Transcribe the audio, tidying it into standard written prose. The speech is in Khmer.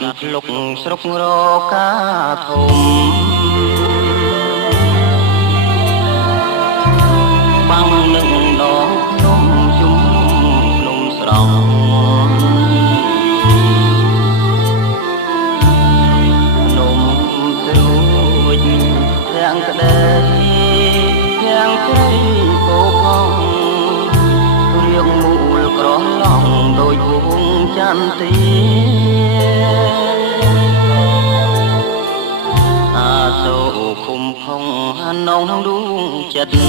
តភ្លុកស្រុករកាធំបាំងនឹងដងភ្នំជុំភ្នំស្រង់ភ្នំស្រួយទាំងក្ដីទាំងជ្រៃពោផងរៀងមូលក្រឡងដោយវងចន្ទាអាសូគុំផុងនងដួងចិត្ត